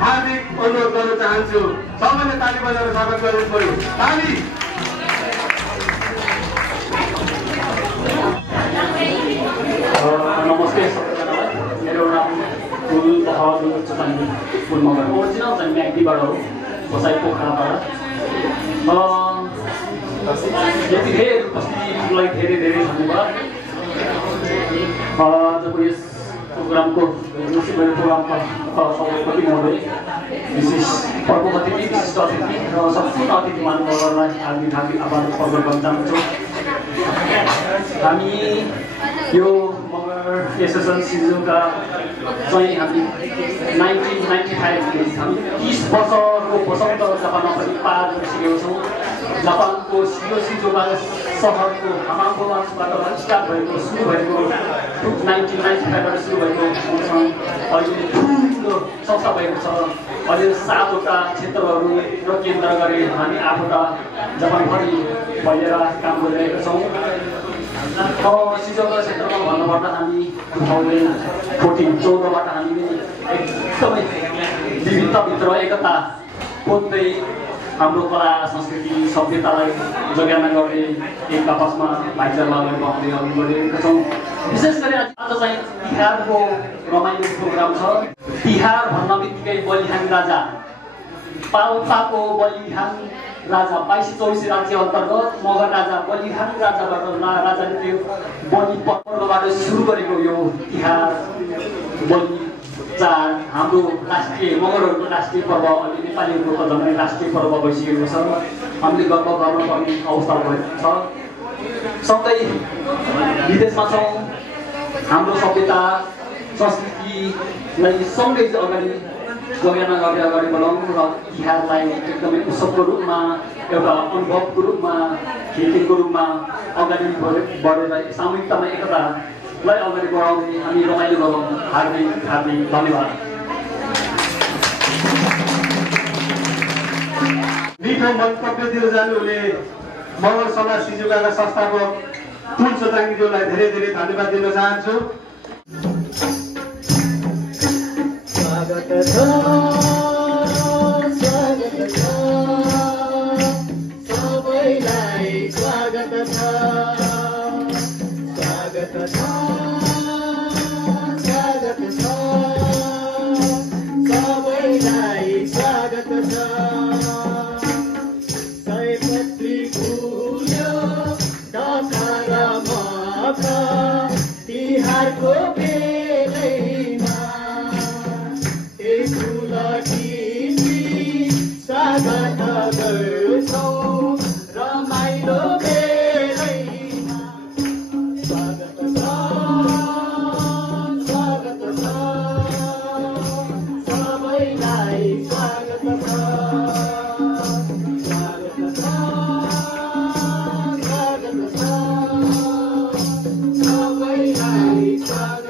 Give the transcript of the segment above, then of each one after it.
हार्दिक अनुरोध गर्न चाहन्छु। सबैले ताली बजाएर स्वागत गर्नु पर्यो। ताली। नमस्ते सबैजनालाई। मेरो नाम फुल बहादुर चौतानी फुल मगर ओरिजिनल चाहिँ म्याग्दीबाट हो, बसाइ पोखराबाट। यतिखेर उपस्थितिलाई धेरै धेरै धन्यवाद। जब यस प्रोग्रामको प्रोग्रामका सभापति महोदय, विशेष प्रमुख अतिथि, विशिष्ट अतिथि र सम्पूर्ण अतिथि महानुभावहरूलाई हार्दिक हार्दिक आभार प्रकट गर्न चाहन्छौँ। हामी यो मगर एसोसिएसन सिजोका चाहिँ हामी 1995 हामी 30 वर्षको वसन्त जापानमा पनि पार गरिसकेका छौँ। जापानको सिजोका सहरको हामाकोबाट स्टार्ट भएको सुरु भएको 1995बाट सुरु भएको अहिले ठुलो संस्था भएको छ। अहिले 7वटा क्षेत्रहरू र केन्द्र गरी हामी 8वटा जापानभरि फैलिएर काम गरिरहेका छौँ। सिजोका क्षेत्रमा भन्नुपर्दा हामी 2014-14बाट हामी एकदमै विविधताभित्र एकता खोज्दै हाम्रो कला संस्कृति सभ्यतालाई जगाना गर्ने एक आपसमा भाइचारालाई बढाउँदै अघि बढिरहेका छौँ। विशेष गरी आज चाहिँ तिहारको रमाइलो प्रोग्राम छ। तिहार भन्न बित्तिकै बलिहान राजा पाल्पाको बलिहान राजा 22-24 राज्य अन्तर्गत मगर राजा बलिहान राजाबाट राजाले त्यो बलि पर्वबाट सुरु गरेको यो तिहार बलि चाड हाम्रो राष्ट्रिय मगरहरूको राष्ट्रिय पर्व, अहिले नेपालीहरूको त झन् राष्ट्रिय पर्व भइसकेको छ। हामीले गर्व गर्नुपर्ने अवस्था भएको छ। सँगै विदेशमा छौँ, हाम्रो सभ्यता संस्कृतिलाई सँगै अगाडि जगाना गर्दै अगाडि बढाउँ र तिहारलाई एकदमै उत्सवको रूपमा, एउटा अनुभवको रूपमा, खेतीको रूपमा अगाडि बढेर सामूहिकतामा एकतालाई अगाडि बढाउँदै हामी रमाइलो गरौँ। हार्दिक हार्दिक धन्यवाद। मिठो मन्तव्य दिएर जानुहुने मगर समाज सिजुकाका संस्थापक फुल चौतानीज्यूलाई धेरै धेरै धन्यवाद दिन चाहन्छु। स्वागत छ, सबैलाई स्वागत छ, स्वागत छ, सबैलाई स्वागत छ। सयपत्री फुल्यो ढका र मका तिहारको बेलैमा, स्वागत गर्छौँ रमाइलो बेलैमा। स्वागत छ, स्वागत छ, सबैलाई स्वागत छ, स्वागत छ, स्वागत छ, सबैलाई स्वागत छ।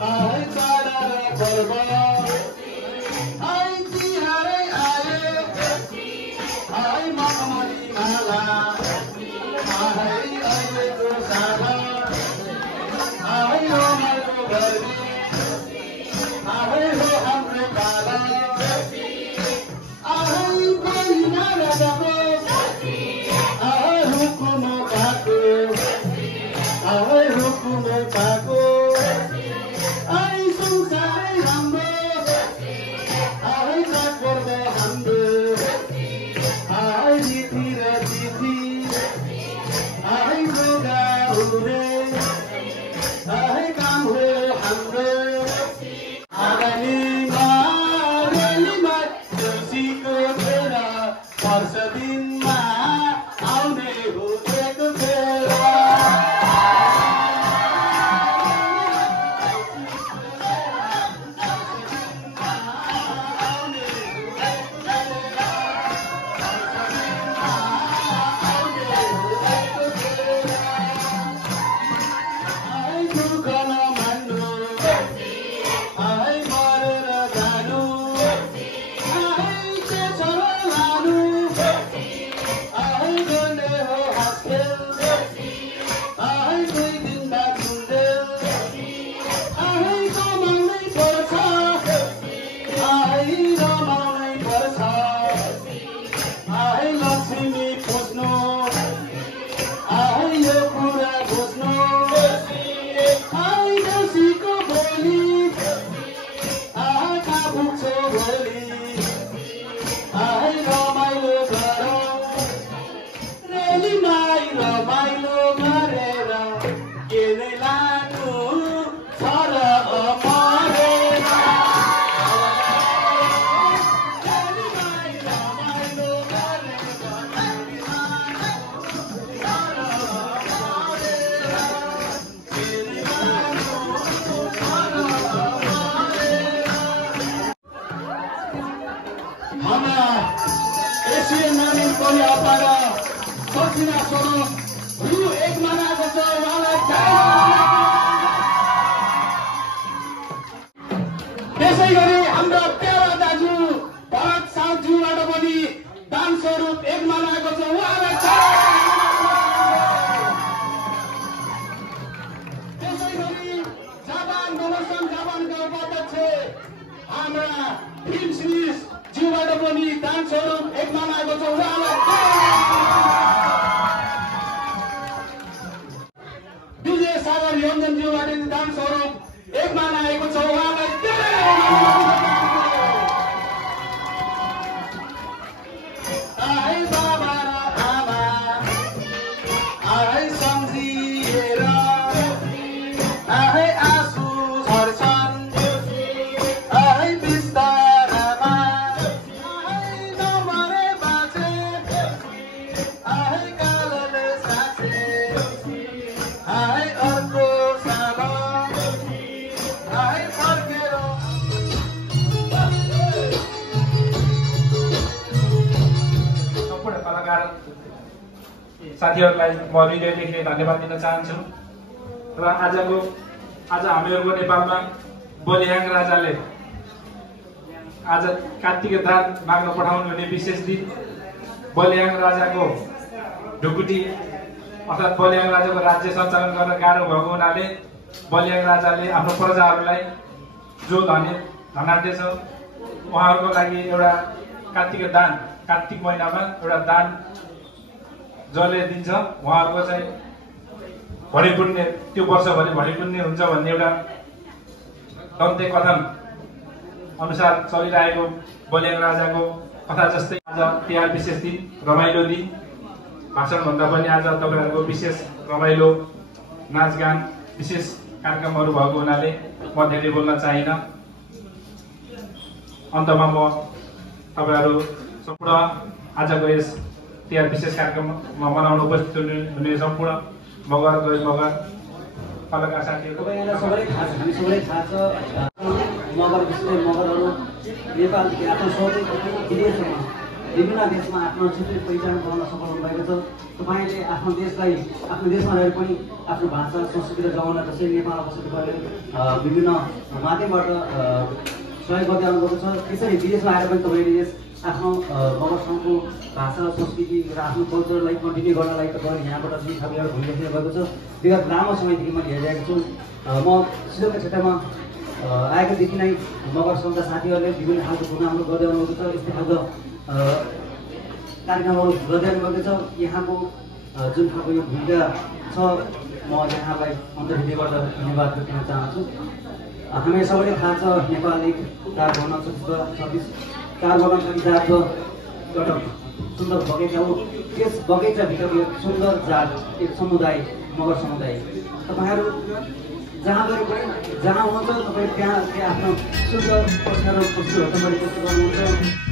आए चाडा र पर्व आए तिहारै आयो आए मखमली माला आए अहिलेको साला आए रमाइलो गर्मी आए हो हाम्रो पाला आए बहिना र दबो आए हुकुम पाको आए हुकुम पाको आए संसारै राम्रो आए चाडपर्व हाम्रो आए रीति र तिथि आए जोगा हुरे आए काम हो हाम्रो आगामीमा रेलीमा तुलसीको बेला वर्ष दिनमा आउने हो एक बेला आए दुःख नमान्नु आए मरेर जानु आए के छ लानु आए गर्ने हो हाँसखेल आए दुई दिन बाद हुन्जेल आए कमाउनै पर्छ आए रमाउनै पर्छ आए लक्ष्मी खोज्नु आए यो कुरा बुझ्नु आए दसीको बोली आए कहाँ पुग्छौ भोलि आए रमाइलो गरौँ रेलीमाई रमाइलो गरेर के नै लानु छ र अमरेर रेलीमाई रमाइलो गरेर के नै लानु छ र अमरेर के नै लानु छ र अमरेर हाम्रा एसियन नानी पनि अपार दक्षिणा स्वरूप रु 1 मनाएको छ उहाँलाई त्यसै गरी हाम्रो प्यारा दाजु भरत साउज्यूबाट पनि दान स्वरूप 1 मनाएको छ उहाँलाई त्यसै गरी जापान नमस्कार जापानका उपाध्यक्ष हाम्रा भीम श्री ज्यूबाट पनि दान स्वरूप 1 मनाएको छ उहाँलाई विजय सागर योजन ज्यूबाट दान स्वरूप 1 मनाएको छ उहाँलाई आए बाबा र आमा आए सम्झिएर आए आँसु झर्छन् आए बिस्तारामा आए नमरे बाँचे आए कालोले साँचे आए अर्को साल आए फर्केर सम्पूर्ण कलाकार साथीहरूलाई म हृदयदेखि धन्यवाद दिन चाहन्छु र आज हामीहरूको नेपालमा बलिहाङ राजाले आज कार्तिक दान माग्न पठाउनु हुने विशेष दिन बलिहाङ राजाको ढुकुटी अर्थात् बलिहाङ राजाको राज्य सञ्चालन गर्न गाह्रो भएको हुनाले बलिहाङ राजाले आफ्नो प्रजाहरूलाई जो धनाढ्य छ उहाँहरूको लागि एउटा कार्तिक दान कार्तिक महिनामा एउटा दान जसले दिन्छ उहाँहरूको चाहिँ भरि पुण्य त्यो वर्षभरि भरि पुण्य हुन्छ भन्ने एउटा दन्ते कथन अनुसार चलिरहेको बलिहाङ राजाको कथा जस्तै आज तिहार विशेष दिन रमाइलो दिन भाषण भन्दा पनि आज तपाईहरुको विशेष रमाइलो नाचगान विशेष कार्यक्रमहरू भएको हुनाले म धेरै बोल्न चाहिन। अन्तमा म तपाईहरु सम्पूर्ण आजको यस तिहार विशेष कार्यक्रममा मनाउन उपस्थित हुने सम्पूर्ण मगर गैर मगर कलाकार साथीहरु सबैलाई थाहा छ मगर विशेष मगरहरु नेपाल आफ्नो सबै विदेशमा विभिन्न देशमा आफ्नो क्षेत्रीय पहिचान बनाउन सफल हुनुभएको छ। तपाईँले आफ्नो देशलाई आफ्नो देशमा रहेर पनि आफ्नो भाषा संस्कृति र जमाना जसरी नेपालमा बसेर गएर विभिन्न माध्यमबाट सहयोग गर्दै आउनुभएको छ। त्यसरी विदेशमा आएर पनि तपाईँले यस आफ्नो मगर सङ्घको भाषा संस्कृति र आफ्नो कल्चरलाई कन्टिन्यू गर्नलाई तपाईँले यहाँबाट दुई थापेर भूमिका खेल्नुभएको छ। विगत लामो समयदेखि मैले हेरिरहेको छु। म सिजोका क्षेत्रमा आएकोदेखि नै मगर सङ्घका साथीहरूले विभिन्न खालको प्रोग्रामहरू गर्दै आउनुभएको छ। यस्तै खालको कार्यक्रमहरू गर्दै आउनुभएको छ। यहाँको जुन खालको यो भूमिका छ म यहाँलाई अन्तर्हृदयबाट धन्यवाद दिन चाहन्छु। हामी सबैले थाहा छ नेपाल एक 4 वर्ण 26 4 वर्ण 26 एउटा सुन्दर बगैँचा हो। त्यस बगैँचाभित्रको एक सुन्दर जात एक समुदाय मगर समुदाय। तपाईँहरू जहाँ गए पनि जहाँ हुनुहुन्छ तपाईँ त्यहाँ आफ्नो सुन्दर पर्सनल पशुहरू तपाईँ गर्नुहुन्छ।